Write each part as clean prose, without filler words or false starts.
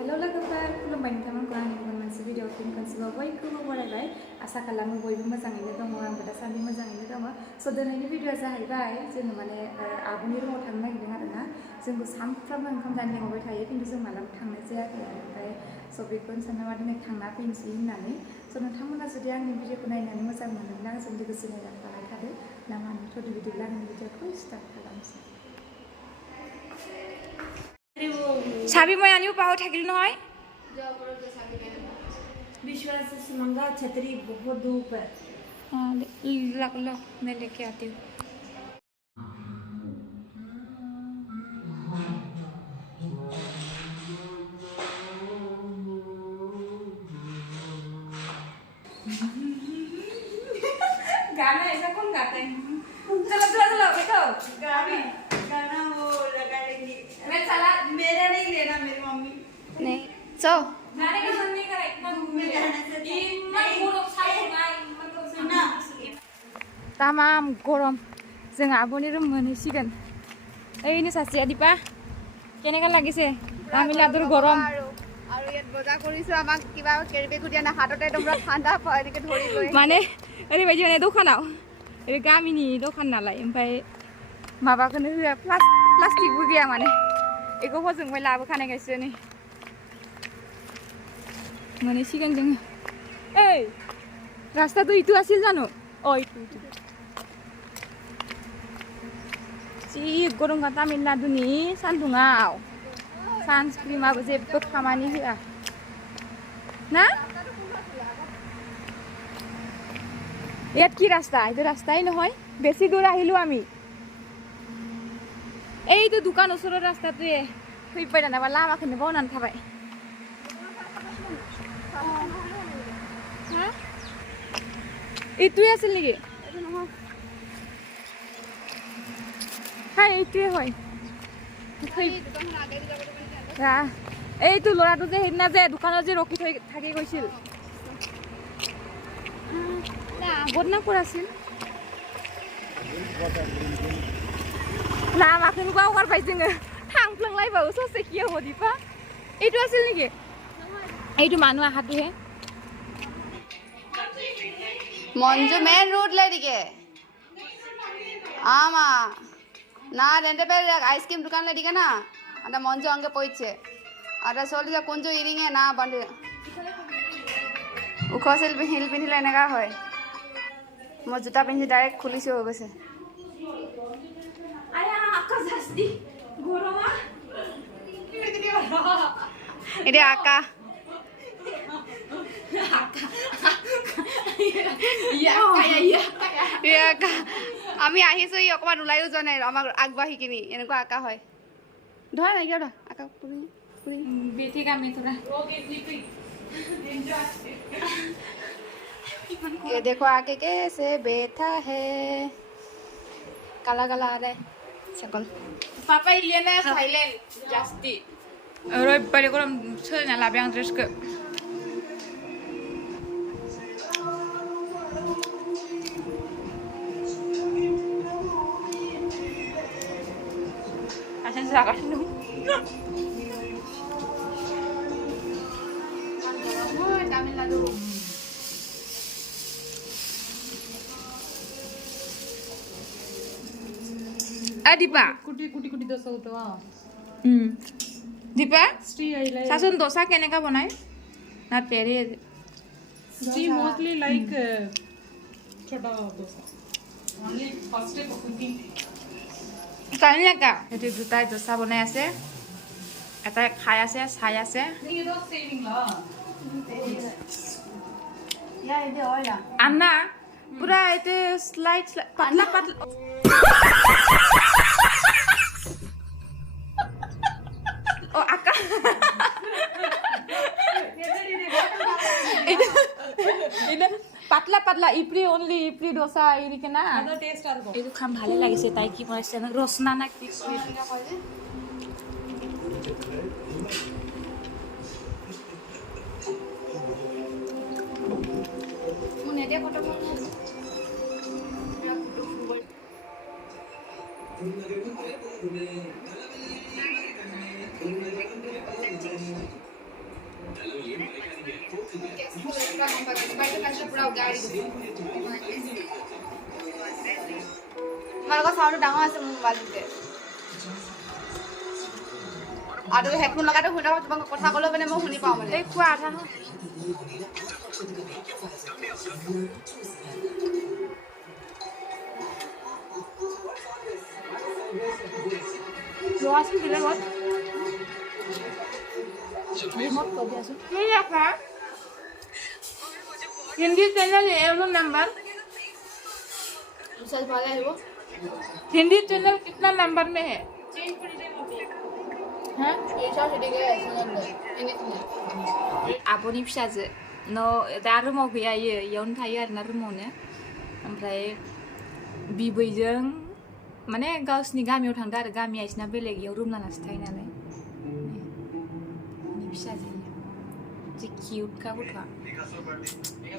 Hello logofer, खुलुमबाय नोंथांमोनखौ आंनि गुबुन मोनसे भिडिअ फिन खनसेबाव बयखौबो बरायबाय आसा खालामो बयबो मोजाङैनो दङ आंबो दासान्दि मोजाङैनो दङ स' दिनैनि भिडिअआ जाहैबाय जोङो माने आब'नि रुमाव थांनो नागिरदों आरोना जोंबो सानफ्रामबो ओंखाम जानो लिंहरबाय थायो खिन्थु जों मालाबा थांनाय जायाखै आरो ओमफ्राय स' बेखौनो सानना दिनै थांना फैनोसै होननानै स' नोंथांमोना जुदि आंनि भिडिअखौ नायनानै मोजां मोनोब्ला आंजों लोगोसे नायलांफाबाय थादो ना मानो थ' बिदिब्ला आंनि भिडिअखौ स्टार्ट खालामसै साबी मैं आनी पाहो ठेकिल নহয় विश्वास से मंगा छतरी बहुत धूप है। हाँ लो मैं लेके आती हूँ गाना ऐसा कौन गाता है चलो बैठो गाना वो लगा लेंगे। मैं चला मेरा नहीं लेना, मेरी मम्मी नहीं सो गाने का मन नहीं करा इतना घूमने जाने से। सुना तामाम गरम जों आब'नि रुम मोनहैसिगोन ओइनो सासेया दिपा केनेका লাগিছে तामिलनाडुर गरम আৰু ইয়াত বজাৰ কৰিছো আমাক কিবা কেৰিবেগু দিয়া না হাততে একদম ঠাণ্ডা এনেকে ধৰি লৈ माने ओरैबायदि माने दखानाव ओरै गामिनि दखान नालाय ओमफ्राय माबाखौनो होआ प्लास्टिकबो गैया माने बेखौ हजोंनिफ्राय लाबोखानायखायसो नै मोनहैसिगोन जोङो ओइ रास्ताটো इटु আছিল জানো अ इटु जि गरमखा तामिलनाडुनि सान्दुङाव सानस्क्रिमाबो जेबो खामानि होआ ना ইয়াত কি ৰাস্তা এইটো ৰাস্তাই নহয় বেছি দূৰ আহিলো আমি এইটো দোকান ওচৰৰ ৰাস্তাটোৱে ফিৰপাই নাবা লামাখিনি বাवनानै थाबाय হা এইটোৱে আছিল নেকি এইটো নহয় হাই এইটোৱে হয় দোকানখন আগে যাব ৰা এইটো ল'ৰাটো যে সেইদিনা যে দোকানত যে ৰখি থৈ থাকি গৈছিল না বদনাপুৰ আছিল लामाखौनो बावगारबाय जोङो थांफ्लांलायबावो ससे कि হ'ব दिपा এইটো আছিল নেকি এইটো মানুহ আহাটোহে মঞ্জু মেন রোড লেদিকে ஆமா நான் ரெண்டு பேர் ஐஸ்கிரீம் दुकानல டிக்க ना அந்த மஞ்சு அங்க போயிடுச்சு அத சொல்லிச்ச கொஞ்சம் இருங்க நான் வந்து উখছিল হিল পিন্ধিলে এনেকা হয় মই জোতা পিন্ধি ডাইৰেক্ট খুলিছো হৈ গৈছে আয়া আকাশ হাসতি গৰমা এটা আকা আমি আহিছো ই অকমান ওলাইও যোৱা নাই আমাক আগবাঢ়ি কিনি এনেকুৱা আকা হয় ধৰা নাই কিয় আকা बेटी का मैं थोड़ा ये देखो आगे कैसे बैठा है काला काला आ रहा है सकल पापा इलेना साइलेंट जास्ती रोय बरे गरम सोना लाबे आं ड्रेसखौ आसान जागासिनो तमिलनाडु दीपा कुटी कुटी कुटी दोसा होतो दीपा स्टी आइले सासन डोसा केनेका बनाय ना पेरे स्टी मोस्टली लाइक छोटा dosa only first day cooking কানিলাকা এটো দুটাই ডোসা বনাই আছে এটা খাই আছে চাই আছে ये दो सेविंग ला या ये ओइला अन्ना पूरा एते स्लाइड पतला पतला ओ आका এটা পাতলা পাতলা ইপ্রি অনলি ইপ্রি ডোসা ইরিকে না আদা টেস্ট আর গো এইটো খাম ভালে লাগিছে তাই কি বনাইছে ৰসনা না কি मुने दे फोटो পুৰা উগাই দিছে তোমালোকৰ চাউণ্ডটো ডাঙৰ আছে মোৰ মোবাইলটোতে আৰু হেডফোন লগাই শুনি থাকোঁ তোমাক কথা ক'লেও মানে মই শুনি পাওঁ মানে এই কোৱা আধা লোৱাচোন দিলে মত हिंदी चैनल एवं नंबर हिंदी चैनल कितना नंबर में है आब'नि फिसाजो दा रुमाव गैया इयावनो थायो आरोना रुमावनो ओमफ्राय बिबैजों माने गावसिनि गामियाव थांदो आरो गामिया इसना बेलेग इयाव रुम लानासो थायो नालाय फिसाजो जि किउट का गथ'आ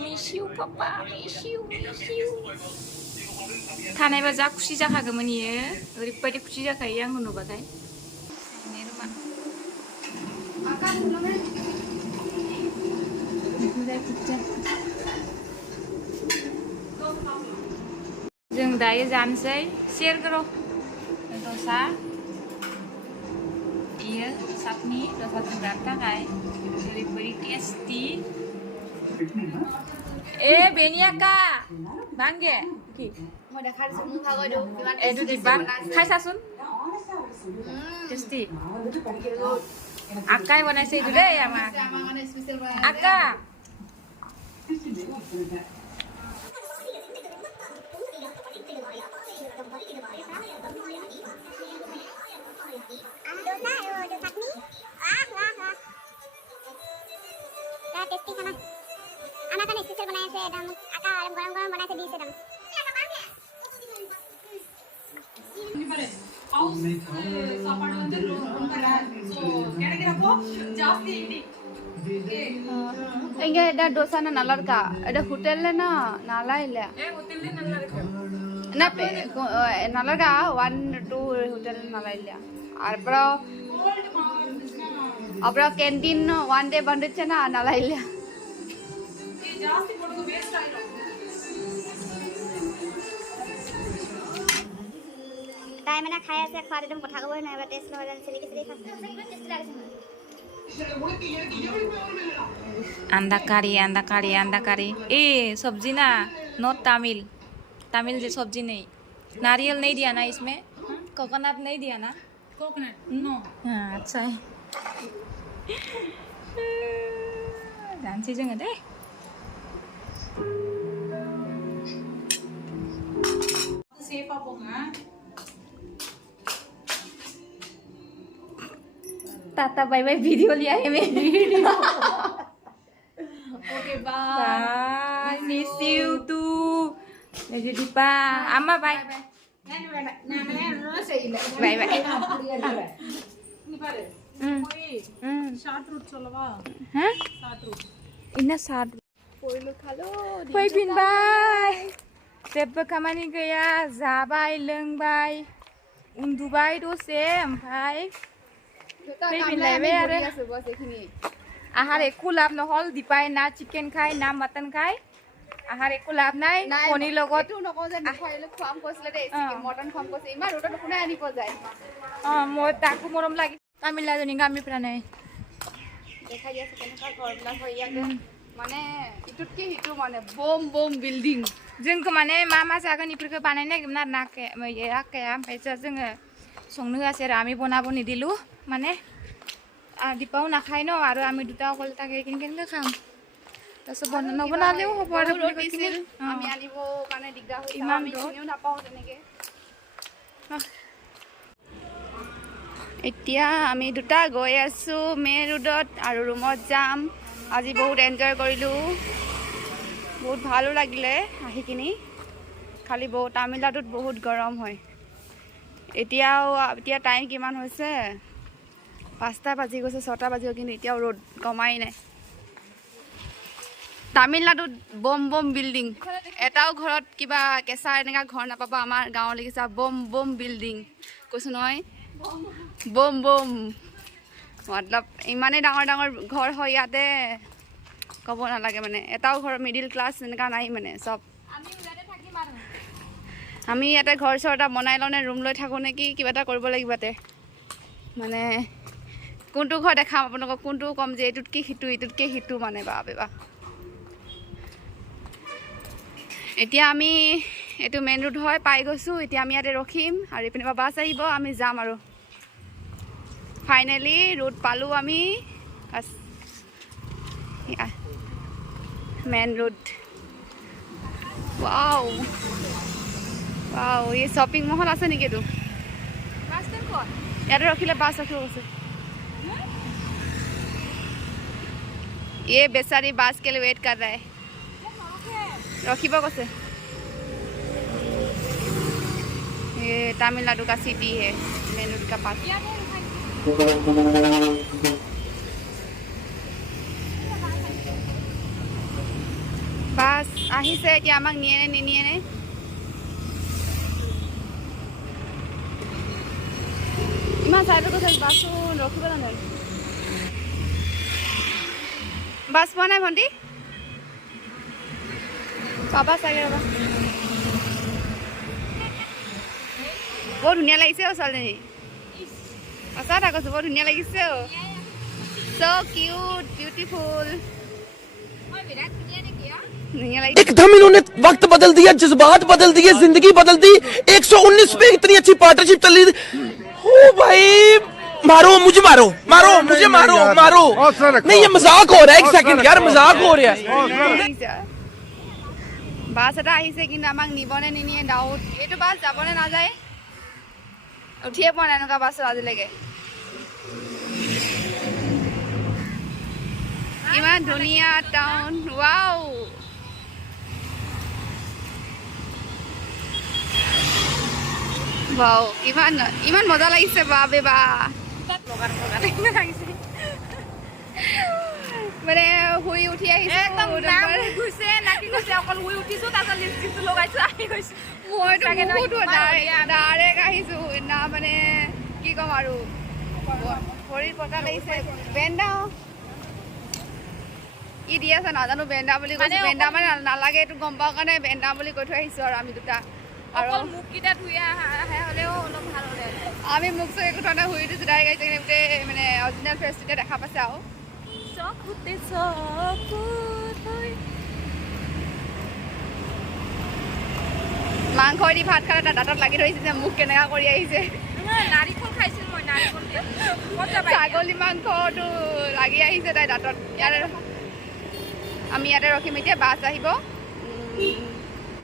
मिस इउ पापा मिस इउ थानायबा जा खुसि जाखागौमोन इयो ओरैबायदि खुसि जाखायो आंखौ नुबाथाय जों दायो जानोसै शेयर करो दसा iya sapni dosa terdata kai very tasty beniaka bangge ki মই দেখা দিছো মোক ভাগৈ দিও কিমান এটো দিবান খাইছাচোন tasty আকাই বনাইছে এটো দেই আমাৰ মানে স্পেশাল বনাই আকা टेस्टी खाना आना का स्पेशल बनाए थे एकदम आका गरम गरम बनाए थे दी से एकदम சாப்பாடு வந்து ரொம்ப ரேர் சோ கிடைக்கிறப்போ ஜாஸ்தி இடி இங்க இந்த டோசா நல்லா இருக்கா இந்த ஹோட்டல்ல நல்லா இல்ல ஹோட்டல்ல நல்லா இருக்கு நல்லா இருக்கா 1 2 ஹோட்டல்ல நல்லா இல்ல அப்புறம் கேண்டீன் 1 டே வந்துச்சுன்னா நல்லா இல்ல ஜாஸ்தி போடுறது வேஸ்ட் ஆயிடும் टाइम ना खाया से खा एकदम कथा कबो ना टेस्ट न जान सिली सिली खा टेस्ट लागे अंडा करी ए सब्जी ना नॉट तमिल जे सब्जी नहीं नारियल नहीं दिया ना इसमें कोकोनट नहीं दिया ना कोकोनट नो हाँ अच्छा है जानसै जोङो दे சேஃபா போங்க टाटा बाय बाय वीडियो लिया है मैं okay bye miss you too jadi dipa amma bye bye bye நீ பாரு ஷார்ட் ரூட் சொல்லவா हाँ ஷார்ட் ரூட் इना साथ পইলো খালো फैफिनबाय जेबो खामानि गैया जाबाय लोंबाय उन्दुबाय दसे ओमफ्राय फैफिनलायबाय आरो आहार एकো लाभ নহল দিপাই না চিকেন খাই না মটন খাই आहार एकো लाभ নাই কণী লগত নকওঁ যে নিখাইলে খুৱাম কৈছিলে দেই মটন খুৱাম কৈছে ইমান ৰ'দত কোনে আনিব যায় মই তাকো মৰম লাগি তামিলনাডুনি গামিफ्रा नै দেখাই দিছে কেনেকুৱা ঘৰবিলাক হয় ইয়াতে মানে ইটোতকে হিটো মানে বম बम बिल्डिं जोंखौ माने मा जागोन इफोरखौ बानायनो नागिरदोंमोन आरो नाके आकाया ओमफ्रायसो जोङो संनो होआसै आरो আমি বনাবনি দিলো মানে দীপাও নাখায় ন আৰু আমি দুটা অকল তাকে কেনেকৈ খাম তাৰপিছত নবনালেও হ'ব আৰু আমি আনিব মানে দিগদাৰ হৈছে আমি চিনিও নাপাওঁ তেনেকৈ এতিয়া আমি দুটা গৈ আছোঁ মেইন ৰোডত আৰু ৰুমত যাম আজি বহুত এনজয় কৰিলোঁ বহুত ভালো লাগিলে আহি কিনি খালি বহুত তামিলনাডুত বহুত গৰম হয় এতিয়া টাইম কিমান হৈছে 5টা বাজি গৈছে 6টা বাজিব কিন্তু এতিয়াও ৰ'দ কমাই নাই তামিলনাডুত বম বিল্ডিং এটাও ঘৰত কিবা কেঁচা এনেকুৱা ঘৰ নাপাব আমাৰ গাঁৱৰ লিখিছা বম বিল্ডিং কৈছোঁ নহয় বম মতলব ইমানেই ডাঙৰ ঘৰ হয় ইয়াতে ক'ব নালাগে মানে এটাও ঘৰ মিডিল ক্লাছ এনেকুৱা নাই মানে চব আমি ইয়াতে ঘৰ চৰ এটা বনাই লওঁ নে ৰুম লৈ থাকোঁ নেকি কিবা এটা কৰিব লাগিব ইয়াতে মানে কোনটো ঘৰ দেখাম আপোনালোকক কোনটো ক'ম যে এইটোতকৈ সিটো মানে বা এতিয়া আমি এইটো মেইন ৰোড হয় পাই গৈছোঁ এতিয়া আমি ইয়াতে ৰখিম আৰু ইপিনে পৰা বাছ আহিব আমি যাম আৰু ফাইনেলি ৰোড পালোঁ আমি মেইন ৰোড ৱাও এই শ্বপিং মহল আছে নেকি এইটো ইয়াতে ৰখিলে বাছ ৰখিব কৈছে ये बेचारी बास के लिए वेट कर रहा है रखिब कैसे ये तमिलनाडु का सिटी है मेन रोड का पास बास আহিছে এতিয়া আমাক নিয়ে নে নিনিয়ে নে ইমান চাইডত গৈছে বাছটো ৰখিব জানে বাছ পোৱা নাই ভণ্টি পাবা চাগে ৰ'বা বৰ ধুনীয়া লাগিছে অ' ছোৱালীজনী সঁচা কথা কৈছোঁ বৰ ধুনীয়া লাগিছে অ' চ' কিউট বিউটিফুল एकदम इन्होंने वक्त बदल दिया जज्बात बदल दिए जिंदगी बदल दी 119 पे इतनी अच्छी पार्टनरशिप चल रही ओ भाई मारो मुझे मारो नहीं ये मजाक हो रहा है एक सेकंड यार मजाक हो रहा है বাছ এটা আহিছে কিন্তু আমাক নিবনে নিনিয়ে ডাউট এইটো বাছ যাবনে নাযায় উঠিয়ে পোৱা নাই এনেকুৱা বাছত আজিলৈকে ইমান ধুনীয়া টাউন ৱাও ইমান মজা লাগিছে বাপৰে বা মানে শুই উঠি আহিছে একদম ঘুৰছে নাকি গৈছে অকল শুই উঠিছোঁ তাৰপিছত লিপষ্টিকটো লগাইছোঁ আহি গৈছোঁ মইতো ডাইৰেক্ট আহিছোঁ না মানে কি ক'ম আৰু ভৰিত বতাহ লাগিছে বেণ্ডা কি দি আছে নাজানো বেণ্ডা বুলি কৈছে বেণ্ডা মানে নালাগে এইটো গম পাওঁ কাৰণে বেণ্ডা বুলি কৈ থৈ আহিছোঁ আৰু আমি দুটা আৰু মুখকেইটা ধুই আহে হ'লেও অলপ ভাল হ'লে আমি মুখ চুখ একো ধৰণে শুই দিছোঁ ডাইৰেক্ট আহিছে গোটেই মানে অৰিজিনেল ফেচটো এতিয়া দেখা পাইছে আৰু মাংস দি ভাত খালে তাৰ দাঁতত লাগি ধৰিছে যে মুখ কেনেকুৱা কৰি আহিছে নাৰিকল খাইছিল মই নাৰিকল ছাগলী মাংসটো লাগি আহিছে তাই দাঁতত ইয়াতে আমি ইয়াতে ৰখিম এতিয়া বাছ আহিব